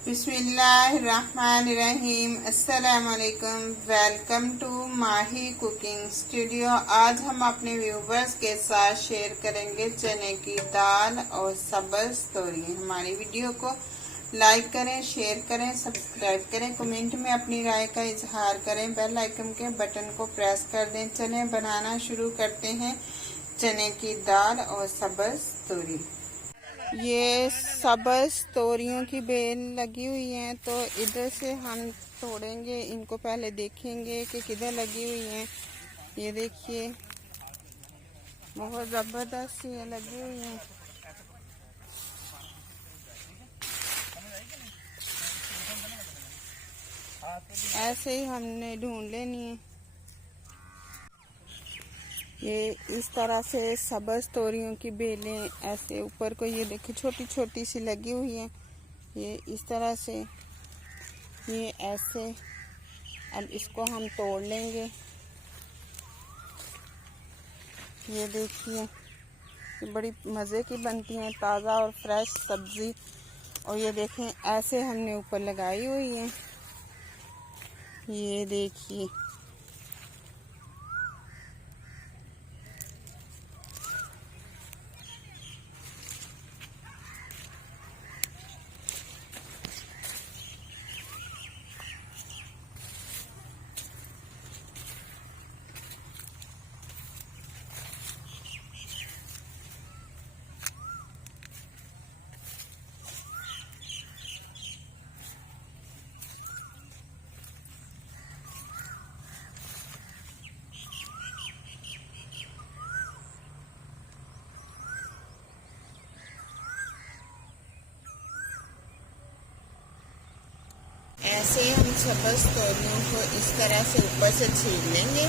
बिस्मिल्लाहिर्रहमानिर्रहीम। अस्सलामुअलैकुम। Welcome to Mahi cooking studio. आज हम अपने व्यूवर्स के साथ शेयर करेंगे चने की दाल और सब्ज़ तोरी। हमारी वीडियो को लाइक करें, शेयर करें, सब्सक्राइब करें, कमेंट में अपनी राय का इजहार करें, बेल आइकन के बटन को प्रेस कर दें। चने बनाना शुरू करते हैं। चने की दाल और सब्ज़ तोरी। ये सब्ज़ तोरियों की बेल लगी हुई हैं, तो इधर से हम तोड़ेंगे। इनको पहले देखेंगे कि किधर लगी हुई हैं। ये देखिए, बहुत ज़बरदस्त ये लगी हुई हैं। ऐसे ही हमने ढूंढ लेनी है। ये इस तरह से सब्ज़ तोरियों की बेलें ऐसे ऊपर को, ये देखिए छोटी छोटी सी लगी हुई हैं। ये इस तरह से, ये ऐसे। अब इसको हम तोड़ लेंगे। ये देखिए, ये बड़ी मज़े की बनती हैं, ताज़ा और फ्रेश सब्ज़ी। और ये देखें, ऐसे हमने ऊपर लगाई हुई है। ये देखिए, ऐसे हम सब्ज़ तोरियों को इस तरह से ऊपर से छील लेंगे।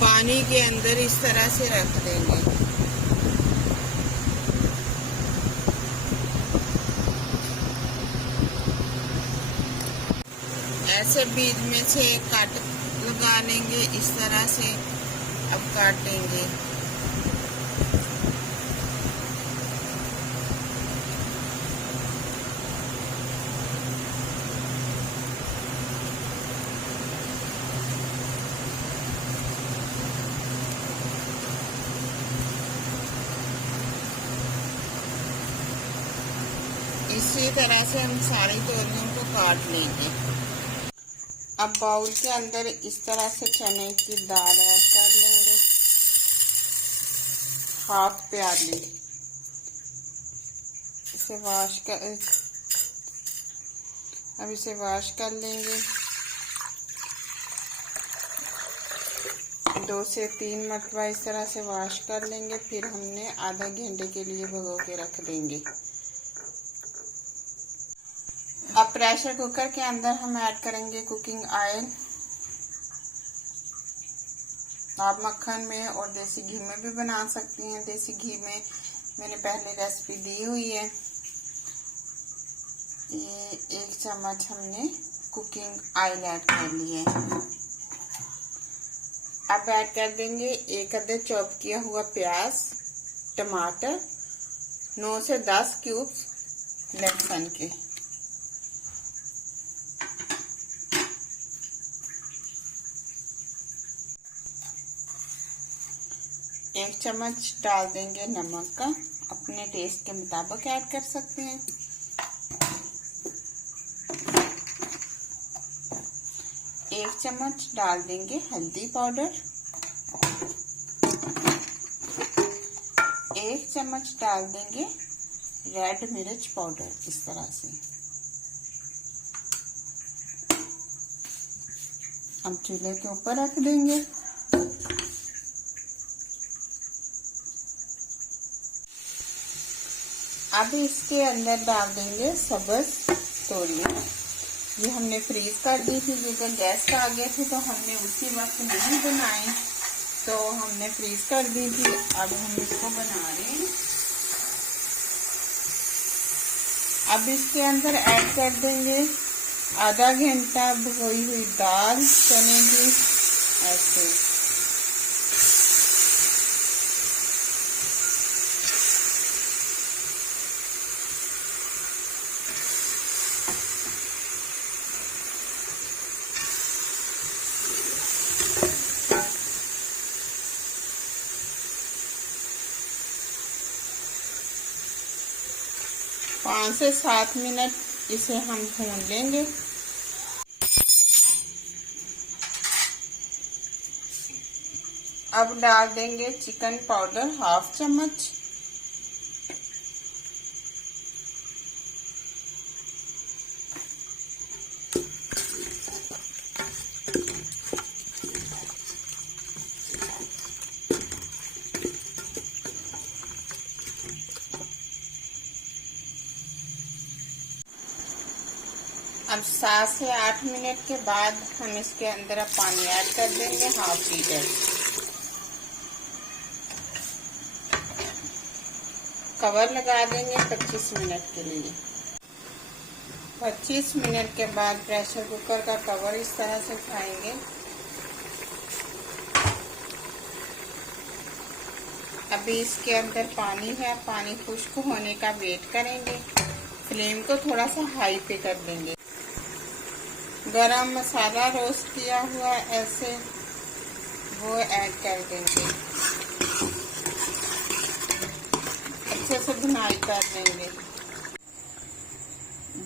पानी के अंदर इस तरह से रख देंगे। ऐसे बीच में से काट लगा लेंगे इस तरह से। अब काटेंगे। इसी तरह से हम सारी तोरियों को काट लेंगे। अब बाउल के अंदर इस तरह से चने की दाल ऐड कर लेंगे, हाफ प्याली। इसे वॉश कर, अब इसे वॉश कर लेंगे। 2 से 3 मरतबा इस तरह से वॉश कर लेंगे। फिर हमने आधा घंटे के लिए भिगो के रख देंगे। अब प्रेशर कुकर के अंदर हम ऐड करेंगे कुकिंग ऑयल। आप मक्खन में और देसी घी में भी बना सकती हैं। देसी घी में मैंने पहले रेसिपी दी हुई है। ये 1 चम्मच हमने कुकिंग ऑयल ऐड कर लिया है। अब ऐड कर देंगे 1 अदद चॉप किया हुआ प्याज, टमाटर, 9 से 10 क्यूब्स लहसुन के। एक चम्मच डाल देंगे नमक का, अपने टेस्ट के मुताबिक ऐड कर सकते हैं। एक चम्मच डाल देंगे हल्दी पाउडर। 1 चम्मच डाल देंगे रेड मिर्च पाउडर। इस तरह से हम चूल्हे के ऊपर रख देंगे। अब इसके अंदर डाल देंगे सब्ज़ तोरियां। ये हमने फ्रीज कर दी थी, क्योंकि गेस्ट आ गए थे तो हमने उसी वक्त नहीं बनाई, तो हमने फ्रीज कर दी थी। अब हम इसको बना रहे हैं। अब इसके अंदर ऐड कर देंगे आधा घंटा भिगोई हुई दाल चने की। ऐसे 5 से 7 मिनट इसे हम भून लेंगे। अब डाल देंगे चिकन पाउडर हाफ चम्मच, अब 7 से 8 मिनट के बाद हम इसके अंदर अब पानी ऐड कर देंगे हाफ लीटर। कवर लगा देंगे 25 मिनट के लिए। 25 मिनट के बाद प्रेशर कुकर का कवर इस तरह से उठाएंगे। अभी इसके अंदर पानी है, पानी खुश्क होने का वेट करेंगे। फ्लेम को थोड़ा सा हाई पे कर देंगे। गरम मसाला रोस्ट किया हुआ ऐसे वो ऐड कर देंगे। अच्छे से भुनाई कर देंगे।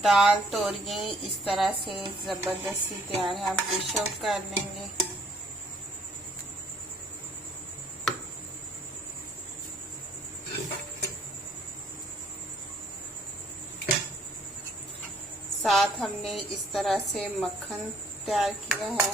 दाल तोरिए इस तरह से जबरदस्ती तैयार है। आप डिश ऑफ कर देंगे। साथ हमने इस तरह से मक्खन तैयार किया है।